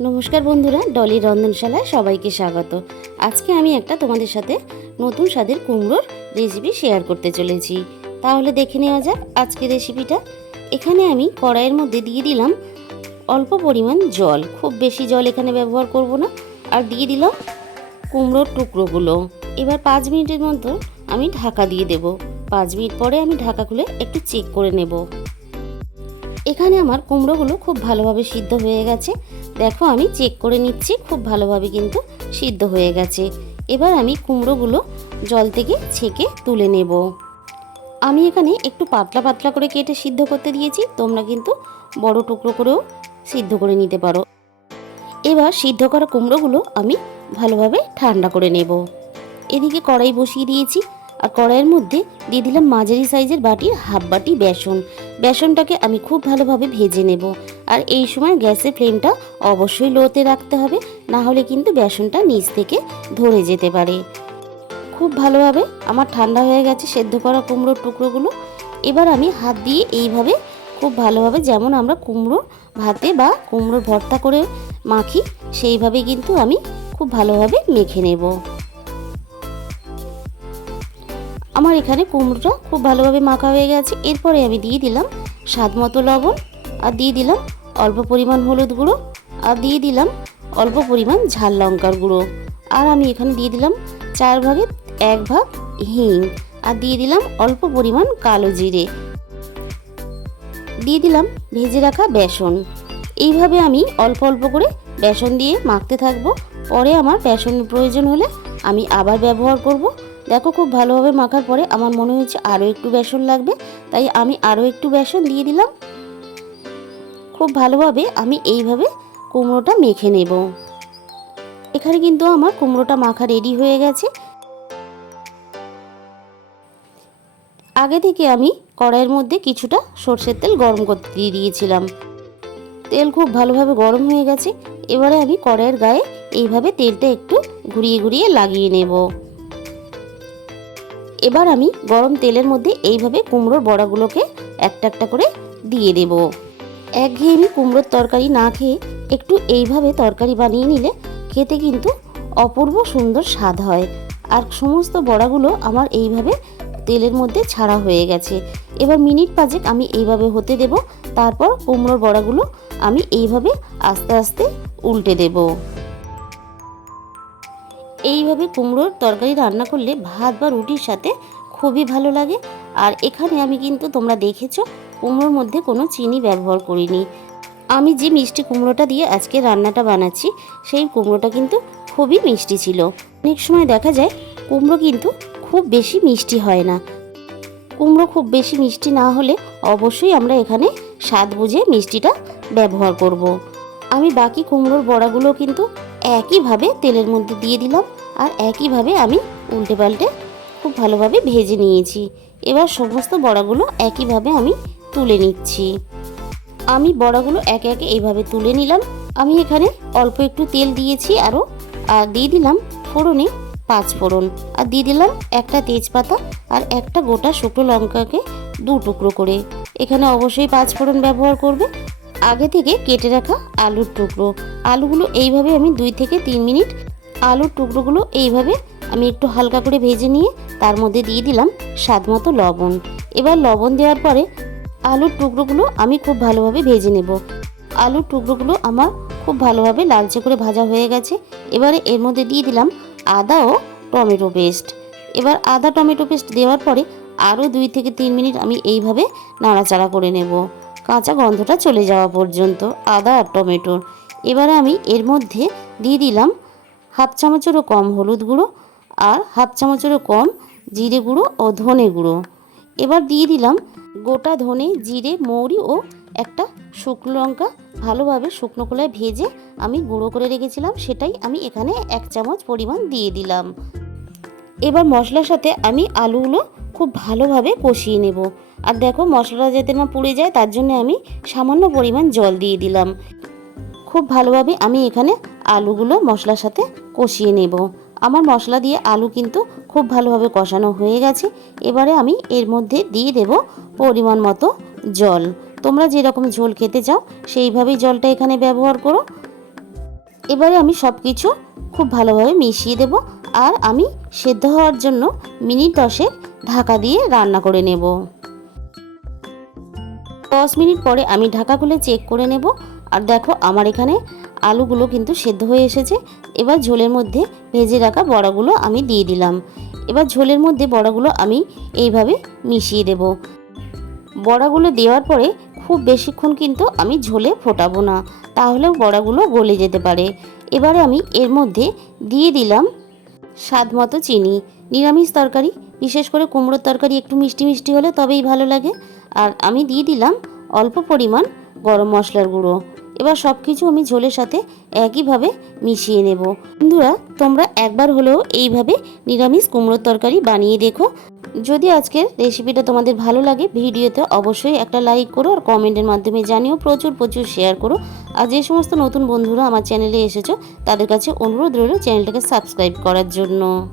নমস্কার বন্ধুরা ডলি রন্ধনশালায় সবাইকে স্বাগত। আজকে আমি একটা তোমাদের সাথে নতুন স্বাদের কুমড়োর রেসিপি শেয়ার করতে চলেছি। তাহলে দেখে নেওয়া যাক আজকের রেসিপিটা এখানে আমি কড়াইয়ের মধ্যে দিয়ে দিলাম অল্প পরিমাণ জল। খুব বেশি জল এখানে ব্যবহার করব না। আর দিয়ে দিলাম কুমড়োর টুকরোগুলো। এবার পাঁচ মিনিটের মতো আমি ঢাকা দিয়ে দেব। পাঁচ মিনিট পরে আমি ঢাকা খুলে একটু চেক করে নেব। এখানে আমার কুমড়োগুলো খুব ভালোভাবে সিদ্ধ হয়ে গেছে। দেখো আমি চেক করে নিচ্ছি, খুব ভালোভাবে কিন্তু সিদ্ধ হয়ে গেছে। এবার আমি কুমড়োগুলো জল থেকে ছেঁকে তুলে নেব। আমি এখানে একটু পাতলা পাতলা করে কেটে সিদ্ধ করতে দিয়েছি, তোমরা কিন্তু বড় টুকরো করেও সিদ্ধ করে নিতে পারো। এবার সিদ্ধ করা কুমড়োগুলো আমি ভালোভাবে ঠান্ডা করে নেব। এদিকে কড়াই বসিয়ে দিয়েছি, আর কড়াইয়ের মধ্যে দিয়ে দিলাম মাঝারি সাইজের বাটির হাফ বাটি বেসন। বেসনটাকে আমি খুব ভালোভাবে ভেজে নেব। আর এই সময় গ্যাসের ফ্লেমটা অবশ্যই লোতে রাখতে হবে, না হলে কিন্তু বেসনটা নিচ থেকে ধরে যেতে পারে। খুব ভালোভাবে আমার ঠান্ডা হয়ে গেছে, সেদ্ধ করা কুমড়োর টুকরোগুলো। এবার আমি হাত দিয়ে এইভাবে খুব ভালোভাবে যেমন আমরা কুমড়ো ভাতে বা কুমড়োর ভর্তা করে মাখি, সেইভাবে কিন্তু আমি খুব ভালোভাবে মেখে নেব। আমার এখানে কুমড়োটা খুব ভালোভাবে মাখা হয়ে গেছে। এরপরে আমি দিয়ে দিলাম স্বাদ মতো লবণ আর দিয়ে দিলাম অল্প পরিমাণ হলুদ গুঁড়ো আর দিয়ে দিলাম অল্প পরিমাণ ঝাল লঙ্কার গুঁড়ো। আর আমি এখানে দিয়ে দিলাম চার ভাগে এক ভাগ হিং আর দিয়ে দিলাম অল্প পরিমাণ কালো জিরে। দিয়ে দিলাম ভেজে রাখা বেসন। এইভাবে আমি অল্প অল্প করে বেসন দিয়ে মাখতে থাকব। পরে আমার বেসনের প্রয়োজন হলে আমি আবার ব্যবহার করব। দেখো খুব ভালোভাবে মাখার পরে আমার মনে হয়েছে আরও একটু বেসন লাগবে, তাই আমি আরও একটু বেসন দিয়ে দিলাম। খুব ভালোভাবে আমি এইভাবে কুমড়োটা মেখে নেব। এখানে কিন্তু আমার কুমড়োটা মাখা রেডি হয়ে গেছে। আগে থেকে আমি কড়াইয়ের মধ্যে কিছুটা সর্ষের তেল গরম করতে দিয়ে দিয়েছিলাম। তেল খুব ভালোভাবে গরম হয়ে গেছে, এবারে আমি কড়াইয়ের গায়ে এইভাবে তেলটা একটু ঘুরিয়ে ঘুরিয়ে লাগিয়ে নেব। এবার আমি গরম তেলের মধ্যে এইভাবে কুমড়োর বড়াগুলোকে একটা একটা করে দিয়ে দেব। একঘেয়েমি কুমড়োর তরকারি না খেয়ে একটু এইভাবে তরকারি বানিয়ে নিলে খেতে কিন্তু অপূর্ব সুন্দর স্বাদ হয়। আর সমস্ত বড়াগুলো আমার এইভাবে তেলের মধ্যে ছাড়া হয়ে গেছে। এবার মিনিট পাঁচেক আমি এইভাবে হতে দেব, তারপর কুমড়োর বড়াগুলো আমি এইভাবে আস্তে আস্তে উল্টে দেব। কুমড়োর তরকারি রান্না করলে ভাত বা রুটির সাথে খুবই ভালো লাগে। আর এখানে আমি কিন্তু তোমরা দেখেছ, কুমড়োর মধ্যে কোনো চিনি ব্যবহার করিনি। আমি যে মিষ্টি কুমড়োটা দিয়ে আজকে রান্নাটা বানাচ্ছি, সেই কুমড়োটা কিন্তু খুবই মিষ্টি ছিল। অনেক সময় দেখা যায়, কুমড়ো কিন্তু খুব বেশি মিষ্টি হয় না। কুমড়ো খুব বেশি মিষ্টি না হলে অবশ্যই আমরা এখানে স্বাদ বুঝে মিষ্টিটা ব্যবহার করব। আমি বাকি কুমড়োর বড়াগুলো কিন্তু একইভাবে তেলের মধ্যে দিয়ে দিলাম। আর একইভাবে আমি উল্টে পাল্টে খুব ভালোভাবে ভেজে নিয়েছি। এবার সমস্ত বড়াগুলো একইভাবে আমি তুলে নিচ্ছি। আমি বড়াগুলো একে একে এইভাবে তুলে নিলাম। আমি এখানে অল্প একটু তেল দিয়েছি আরও, আর দিয়ে দিলাম ফোড়নে পাঁচ ফোড়ন। আর দিয়ে দিলাম একটা তেজপাতা আর একটা গোটা শুকনো লঙ্কাকে দু টুকরো করে। এখানে অবশ্যই পাঁচ ফোড়ন ব্যবহার করবে। আগে থেকে কেটে রাখা আলুর টুকরো। আলুগুলো এইভাবে আমি দুই থেকে তিন মিনিট আলুর টুকরোগুলো এইভাবে আমি একটু হালকা করে ভেজে নিয়ে তার মধ্যে দিয়ে দিলাম স্বাদ মতো লবণ। এবার লবণ দেওয়ার পরে আলুর টুকরোগুলো আমি খুব ভালোভাবে ভেজে নেব। আলুর টুকরোগুলো আমার খুব ভালোভাবে লালচে করে ভাজা হয়ে গেছে। এবারে এর মধ্যে দিয়ে দিলাম আদা ও টমেটো পেস্ট। এবার আদা টমেটো পেস্ট দেওয়ার পরে আরও দুই থেকে তিন মিনিট আমি এইভাবে নাড়াচাড়া করে নেব। কাঁচা গন্ধটা চলে যাওয়া পর্যন্ত আদা আর টমেটোর। এবারে আমি এর মধ্যে দিয়ে দিলাম হাফ চামচেরও কম হলুদ গুঁড়ো আর হাফ চামচেরও কম জিরে গুঁড়ো ও ধনে গুঁড়ো। এবার দিয়ে দিলাম গোটা ধনে, জিরে, মৌরি ও একটা শুকনো লঙ্কা ভালোভাবে শুকনো কলায় ভেজে আমি গুঁড়ো করে রেখেছিলাম, সেটাই আমি এখানে এক চামচ পরিমাণ দিয়ে দিলাম। এবার মশলার সাথে আমি আলুগুলো খুব ভালোভাবে কষিয়ে নেব। আর দেখো মশলাটা যাতে না পুড়ে যায়, তার জন্য আমি সামান্য পরিমাণ জল দিয়ে দিলাম। খুব ভালোভাবে আমি এখানে আলুগুলো মশলার সাথে কষিয়ে নেব। আমার মশলা দিয়ে আলু কিন্তু খুব ভালোভাবে কষানো হয়ে গেছে। এবারে আমি এর মধ্যে দিয়ে দেব পরিমাণ মতো জল। তোমরা যেরকম ঝোল খেতে চাও, সেইভাবেই জলটা এখানে ব্যবহার করো। এবারে আমি সব কিছু খুব ভালোভাবে মিশিয়ে দেব আর আমি সেদ্ধ হওয়ার জন্য মিনিট দশেক ঢাকা দিয়ে রান্না করে নেব। দশ মিনিট পরে আমি ঢাকা খুলে চেক করে নেব। আর দেখো আমার এখানে আলুগুলো কিন্তু সেদ্ধ হয়ে এসেছে। এবার ঝোলের মধ্যে ভেজে রাখা বড়াগুলো আমি দিয়ে দিলাম। এবার ঝোলের মধ্যে বড়াগুলো আমি এইভাবে মিশিয়ে দেব। বড়াগুলো দেওয়ার পরে খুব বেশিক্ষণ কিন্তু আমি ঝোলে ফোটাবো না, তাহলেও বড়াগুলো গলে যেতে পারে। এবারে আমি এর মধ্যে দিয়ে দিলাম স্বাদ মতো চিনি, নিরামিষ তরকারি, বিশেষ করে কুমড়োর তরকারি একটু মিষ্টি মিষ্টি হলে তবেই ভালো লাগে। আর আমি দিয়ে দিলাম অল্প পরিমাণ গরম মশলার গুঁড়ো। এবার সব কিছু আমি ঝোলের সাথে একইভাবে মিশিয়ে নেব। বন্ধুরা, তোমরা একবার হলেও এইভাবে নিরামিষ কুমড়োর তরকারি বানিয়ে দেখো। যদি আজকের রেসিপিটা তোমাদের ভালো লাগে, ভিডিওতে অবশ্যই একটা লাইক করো আর কমেন্টের মাধ্যমে জানিও। প্রচুর প্রচুর শেয়ার করো। আর যে সমস্ত নতুন বন্ধুরা আমার চ্যানেলে এসেছ, তাদের কাছে অনুরোধ রইল চ্যানেলটাকে সাবস্ক্রাইব করার জন্য।